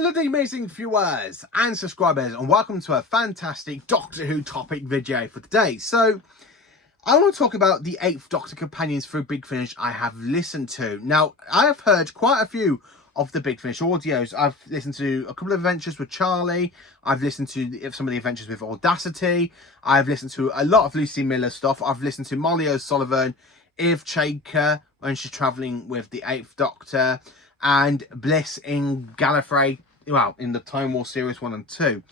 Hello the amazing viewers and subscribers, and welcome to a fantastic Doctor Who topic video for today. So I want to talk about the 8th Doctor companions through Big Finish I have listened to. Now, I have heard quite a few of the Big Finish audios. I've listened to a couple of adventures with Charlie. I've listened to some of the adventures with Audacity. I've listened to a lot of Lucy Miller stuff. I've listened to Molly O'Sullivan, Eve Chaker when she's travelling with the 8th Doctor, and Bliss in Gallifrey, well, in the Time War Series 1 and 2.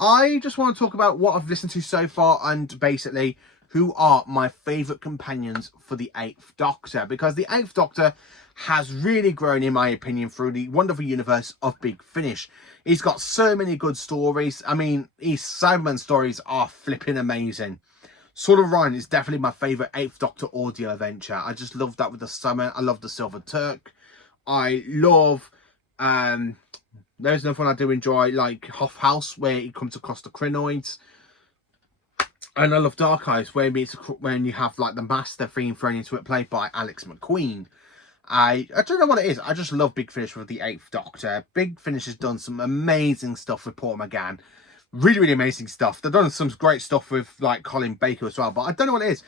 I just want to talk about what I've listened to so far and basically who are my favourite companions for the 8th Doctor. Because the 8th Doctor has really grown, in my opinion, through the wonderful universe of Big Finish. He's got so many good stories. I mean, his Cyberman stories are flipping amazing. Sword of Orion is definitely my favourite 8th Doctor audio adventure. I just love that with the Summer. I love the Silver Turk. I love, there's another one I do enjoy, like Hoff House, where he comes across the Krynoids. And I love Dark Eyes, where when you have like the Master theme thrown into it, played by Alex McQueen. I don't know what it is. I just love Big Finish with the 8th Doctor. Big Finish has done some amazing stuff with Paul McGann. Really, really amazing stuff. They've done some great stuff with like Colin Baker as well, but I don't know what it is.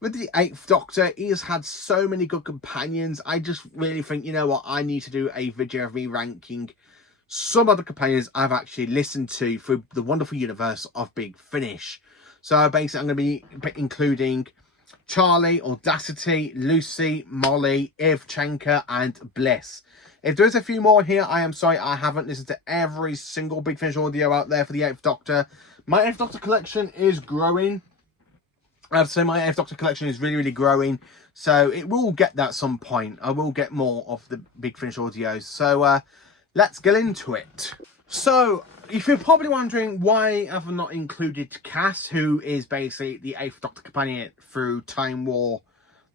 With the 8th Doctor, he has had so many good companions. I just really think, you know what, I need to do a video of me ranking some of the companions I've actually listened to through the wonderful universe of Big Finish. So basically, I'm going to be including Charlie, Audacity, Lucy, Molly, Ivchenka, and Bliss. If there's a few more here, I am sorry, I haven't listened to every single Big Finish audio out there for the 8th Doctor. My 8th Doctor collection is growing. I have to say, my 8th Doctor collection is really, really growing. So it will get that at some point. I will get more of the Big Finish audios. So let's get into it. So if you're probably wondering why I've not included Cass, who is basically the 8th Doctor companion through Time War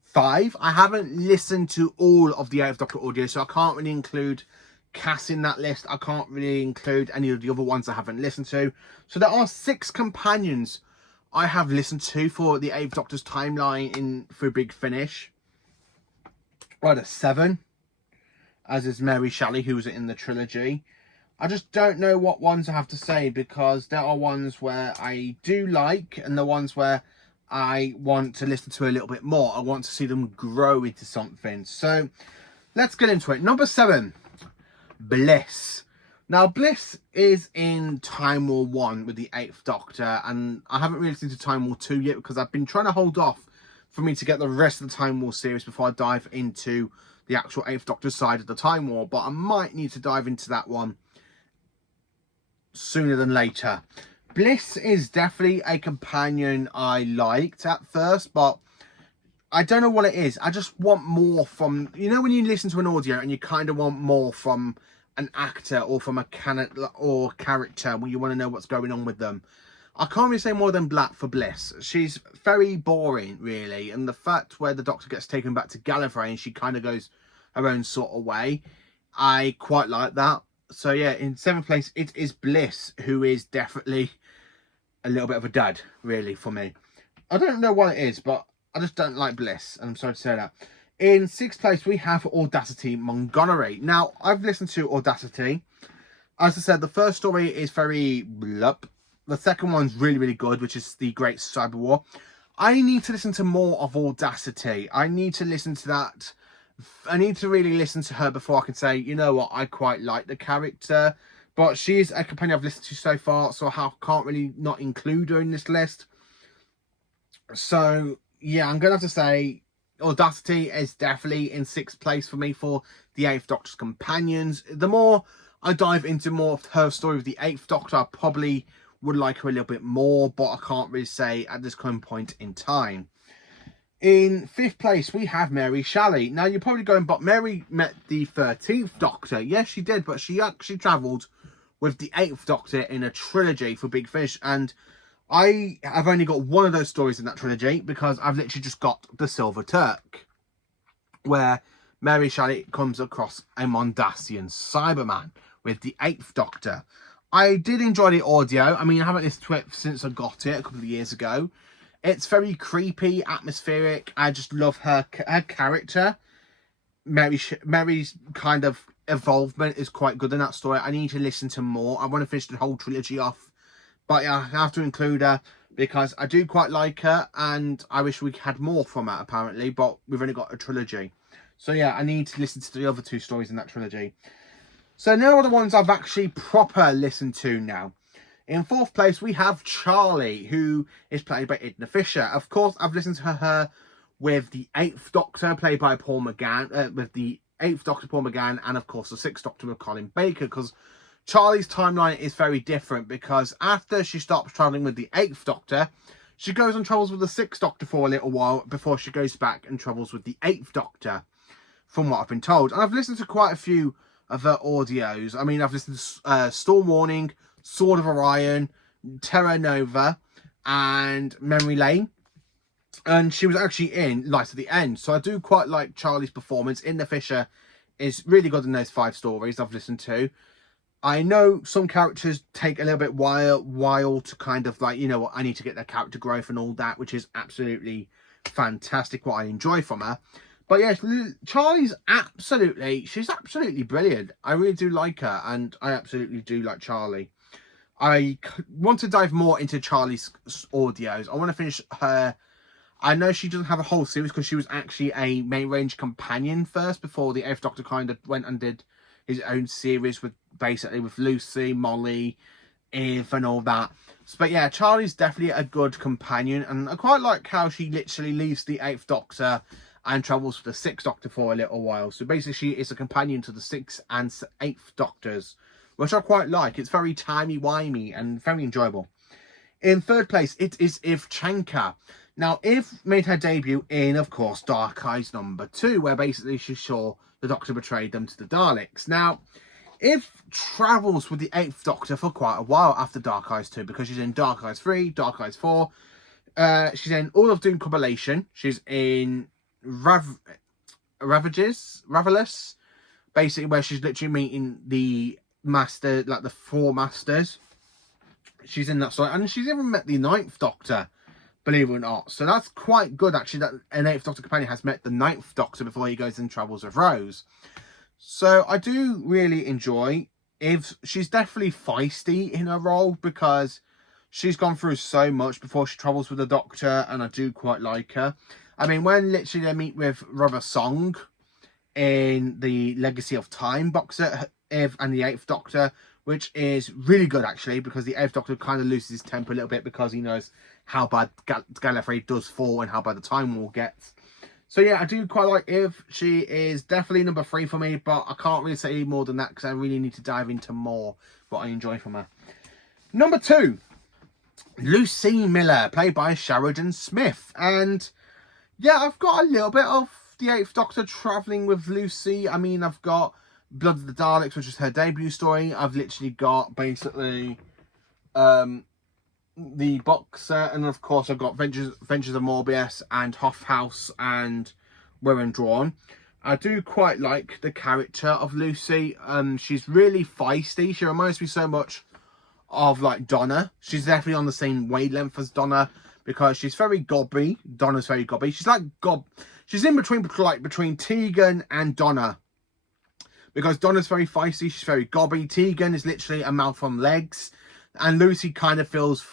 5. I haven't listened to all of the 8th Doctor audio, so I can't really include Cass in that list. I can't really include any of the other ones I haven't listened to. So there are 6 companions I have listened to for the 8th Doctor's timeline through Big Finish. Rather 7, as is Mary Shelley, who was in the trilogy. I just don't know what ones I have to say, because there are ones where I do like and the ones where I want to listen to a little bit more. I want to see them grow into something. So let's get into it. Number 7, Bliss. Now, Bliss is in Time War 1 with the 8th Doctor, and I haven't really listened to Time War 2 yet because I've been trying to hold off for me to get the rest of the Time War series before I dive into the actual 8th Doctor side of the Time War, but I might need to dive into that one sooner than later. Bliss is definitely a companion I liked at first, but I don't know what it is. I just want more from, you know, when you listen to an audio and you kind of want more from an actor or from a character when you want to know what's going on with them. I can't really say more than Black for Bliss. She's very boring, really, and the fact where the Doctor gets taken back to Gallifrey and she kind of goes her own sort of way, I quite like that. So yeah, in 7th place, it is Bliss, who is definitely a little bit of a dud, really, for me. I don't know what it is, but I just don't like Bliss, and I'm sorry to say that. In 6th place, we have Audacity Montgomery. Now, I've listened to Audacity. As I said, the first story is very blup. The second one's really, really good, which is The Great Cyber War. I need to listen to more of Audacity. I need to listen to that. I need to really listen to her before I can say, you know what, I quite like the character. But she's a companion I've listened to so far, so I can't really not include her in this list. So, yeah, I'm going to have to say Audacity is definitely in 6th place for me for the 8th Doctor's companions. The more I dive into more of her story with the 8th Doctor, I probably would like her a little bit more, but I can't really say at this current point in time. In 5th place, we have Mary Shelley. Now, you're probably going, but Mary met the 13th Doctor. Yes, she did, but she actually travelled with the 8th Doctor in a trilogy for Big Finish, and I have only got one of those stories in that trilogy because I've literally just got the Silver Turk, where Mary Shelley comes across a Mondasian Cyberman with the 8th Doctor. I did enjoy the audio. I mean, I haven't listened to it since I got it a couple of years ago. It's very creepy, atmospheric. I just love her character. Mary's kind of involvement is quite good in that story. I need to listen to more. I want to finish the whole trilogy off. But yeah, I have to include her because I do quite like her, and I wish we had more from her, apparently, but we've only got a trilogy. So yeah, I need to listen to the other 2 stories in that trilogy. So now are the ones I've actually proper listened to now. In 4th place, we have Charlie, who is played by Edna Fisher. Of course, I've listened to her with the 8th Doctor, played by Paul McGann, with the 8th Doctor, Paul McGann, and of course the 6th Doctor with Colin Baker, because Charlie's timeline is very different, because after she stops travelling with the 8th Doctor, she goes and travels with the 6th Doctor for a little while before she goes back and travels with the 8th Doctor, from what I've been told. And I've listened to quite a few of her audios. I mean, I've listened to Storm Warning, Sword of Orion, Terra Nova, and Memory Lane. And she was actually in Light at the End. So I do quite like Charlie's performance. Edna Fisher is really good in those 5 stories I've listened to. I know some characters take a little bit while to kind of like, you know what, I need to get their character growth and all that, which is absolutely fantastic, what I enjoy from her. But yes, Charlie's she's absolutely brilliant. I really do like her, and I absolutely do like Charlie. I want to dive more into Charlie's audios. I want to finish her. I know she doesn't have a whole series because she was actually a main range companion first before the 8th Doctor kind of went and did his own series with basically with Lucy, Molly, Eve and all that. But yeah, Charlie's definitely a good companion, and I quite like how she literally leaves the 8th Doctor and travels with the 6th Doctor for a little while. So basically she is a companion to the 6th and 8th Doctors, which I quite like. It's very timey-wimey and very enjoyable. In 3rd place, it is Eve Chanka. Now, Eve made her debut in, of course, Dark Eyes #2, where basically she saw the Doctor betrayed them to the Daleks. Now, Eve travels with the 8th Doctor for quite a while after Dark Eyes 2, because she's in Dark Eyes 3, Dark Eyes 4. She's in All of Doom compilation. She's in Ravelous, basically where she's literally meeting the master, like the 4 masters. She's in that story, and she's even met the 9th Doctor, believe it or not. So that's quite good, actually, that an 8th Doctor companion has met the 9th Doctor before he goes and travels with Rose. So I do really enjoy Eve. She's definitely feisty in her role because she's gone through so much before she travels with the Doctor, and I do quite like her. I mean, when literally they meet with Rubber Song in the Legacy of Time box set, Eve and the 8th Doctor, which is really good, actually, because the 8th Doctor kind of loses his temper a little bit because he knows how bad Gallifrey does fall and how bad the Time War gets. So yeah, I do quite like Eve. She is definitely number 3 for me, but I can't really say more than that because I really need to dive into more what I enjoy from her. Number 2, Lucy Miller, played by Sheridan Smith. And yeah, I've got a little bit of the 8th Doctor travelling with Lucy. I mean, I've got Blood of the Daleks, which is her debut story. I've literally got basically the box set, and of course I've got Ventures of Morbius and Hoff House and We're Drawn. I do quite like the character of Lucy. She's really feisty. She reminds me so much of like Donna. She's definitely on the same wavelength as Donna because she's very gobby. Donna's very gobby. She's like she's in between Tegan and Donna. Because Donna's very feisty, she's very gobby. Tegan is literally a mouth on legs. And Lucy kind of feels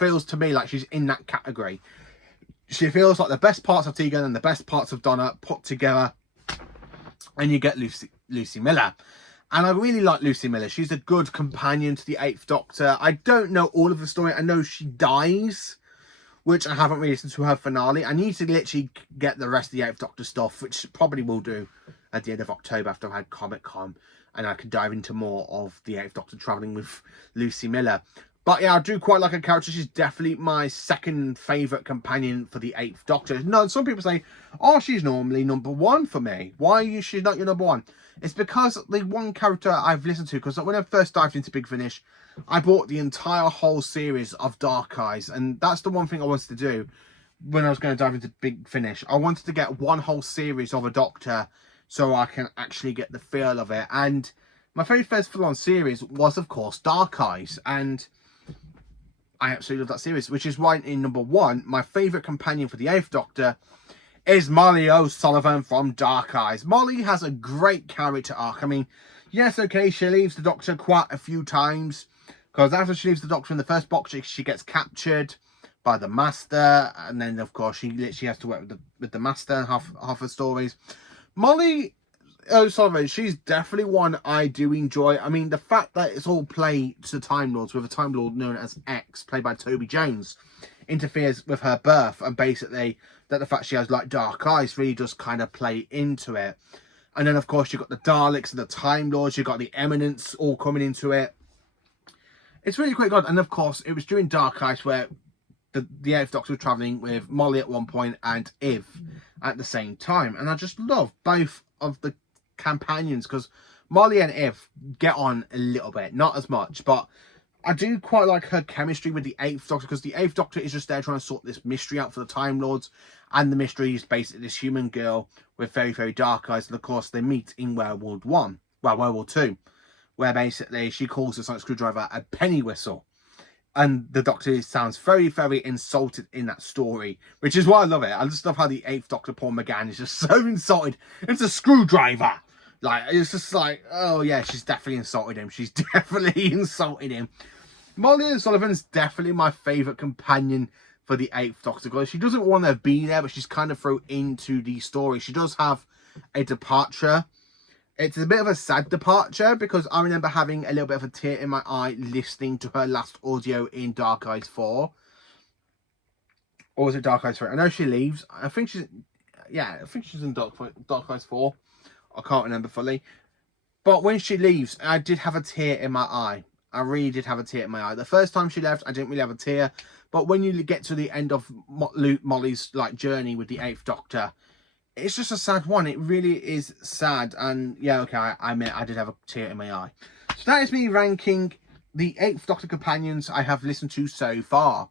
to me like she's in that category. She feels like the best parts of Tegan and the best parts of Donna put together. And you get Lucy Miller. And I really like Lucy Miller. She's a good companion to the 8th Doctor. I don't know all of the story. I know she dies, which I haven't really listened to her finale. I need to literally get the rest of the 8th Doctor stuff, which probably will do at the end of October after I've had Comic-Con, and I can dive into more of the 8th Doctor travelling with Lucy Miller. But yeah, I do quite like her character. She's definitely my 2nd favourite companion for the 8th Doctor. No, some people say, oh, she's normally number 1 for me. Why is she not your number 1? It's because the one character I've listened to, because when I first dived into Big Finish, I bought the entire whole series of Dark Eyes, and that's the one thing I wanted to do when I was going to dive into Big Finish. I wanted to get one whole series of a Doctor so I can actually get the feel of it. And my very first full-on series was, of course, Dark Eyes, and I absolutely love that series, which is why in number 1, my favourite companion for the 8th Doctor is Molly O'Sullivan from Dark Eyes. Molly has a great character arc. I mean, Yes, okay, she leaves the Doctor quite a few times. Because after she leaves the Doctor in the first box, she gets captured by the Master. And then, of course, she literally has to work with the Master half her stories. Molly O'Sullivan, she's definitely one I do enjoy. I mean, the fact that it's all play to Time Lords with a Time Lord known as X, played by Toby Jones, interferes with her birth. And basically, that the fact she has, like, dark eyes really does kind of play into it. And then, of course, you've got the Daleks and the Time Lords. You've got the Eminence all coming into it. It's really quite good. And, of course, it was during Dark Ice where the Eighth Doctor was travelling with Molly at one point and Iv at the same time. And I just love both of the companions because Molly and Iv get on a little bit. Not as much, but I do quite like her chemistry with the Eighth Doctor because the Eighth Doctor is just there trying to sort this mystery out for the Time Lords. And the mystery is basically this human girl with very, very dark eyes. And, of course, they meet in World War One. Well, World War Two. Where basically she calls the sonic screwdriver a penny whistle. And the Doctor sounds very, very insulted in that story. Which is why I love it. I just love how the Eighth Doctor, Paul McGann, is just so insulted. It's a screwdriver. Like, it's just like, oh yeah, she's definitely insulted him. She's definitely insulted him. Molly O'Sullivan's definitely my favourite companion for the Eighth Doctor. Because she doesn't want to be there, but she's kind of thrown into the story. She does have a departure. It's a bit of a sad departure because I remember having a little bit of a tear in my eye listening to her last audio in Dark Eyes 4. Or was it Dark Eyes 3? I know she leaves. I think she's in Dark Eyes 4. I can't remember fully. But when she leaves, I did have a tear in my eye. I really did have a tear in my eye. The first time she left, I didn't really have a tear. But when you get to the end of Molly's journey with the Eighth Doctor, it's just a sad one. It really is sad. And yeah, okay, I admit I did have a tear in my eye. So that is me ranking the Eighth Doctor companions I have listened to so far.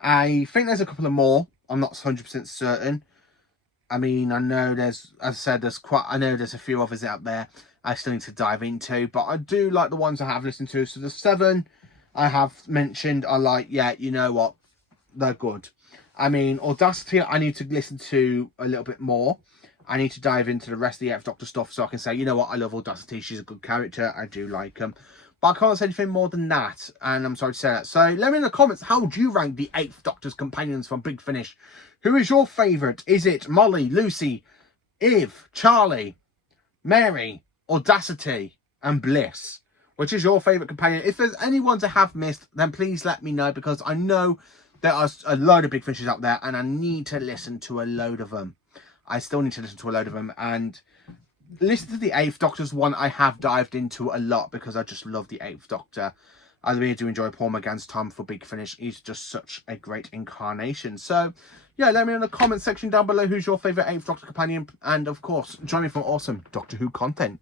I think there's a couple of more. I'm not 100% certain. I mean, I know there's, as I said, I know there's a few others out there I still need to dive into. But I do like the ones I have listened to. So the 7 I have mentioned are like, yeah, you know what? They're good. I mean, Audacity, I need to listen to a little bit more. I need to dive into the rest of the Eighth Doctor stuff so I can say, you know what, I love Audacity. She's a good character. I do like him. But I can't say anything more than that. And I'm sorry to say that. So let me in the comments, how do you rank the Eighth Doctor's companions from Big Finish? Who is your favourite? Is it Molly, Lucy, Iv, Charlie, Mary, Audacity, and Bliss? Which is your favourite companion? If there's any ones I have missed, then please let me know because I know there are a load of Big Fishes out there and I need to listen to a load of them. I still need to listen to a load of them. And listen to the Eighth Doctor's one I have dived into a lot because I just love the Eighth Doctor. I really do enjoy Paul McGann's Tom for Big Finish. He's just such a great incarnation. So, yeah, let me know in the comment section down below who's your favourite Eighth Doctor companion. And, of course, join me for awesome Doctor Who content.